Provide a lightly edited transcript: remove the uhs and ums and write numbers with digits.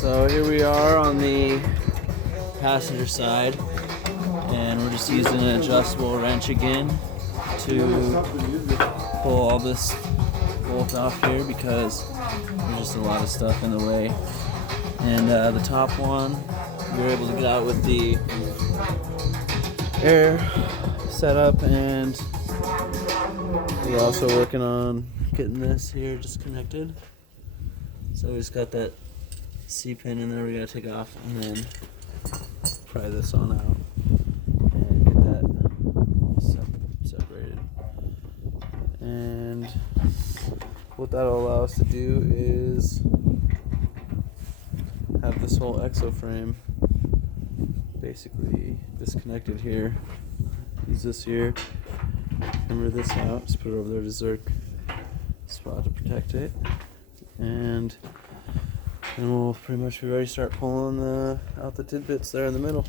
So here we are on the passenger side, and we're just using an adjustable wrench again to pull all this bolt off here because there's just a lot of stuff in the way. And the top one we were able to get out with the air setup, and we're also working on getting this here disconnected. So we just got that C-pin in there we gotta take off, and then pry this on out and get that separated. And what that'll allow us to do is have this whole exo-frame basically disconnected here. Use this here, hammer this out, just put it over there to Zerk spot to protect it, and then we'll pretty much be ready to start pulling out the tidbits there in the middle.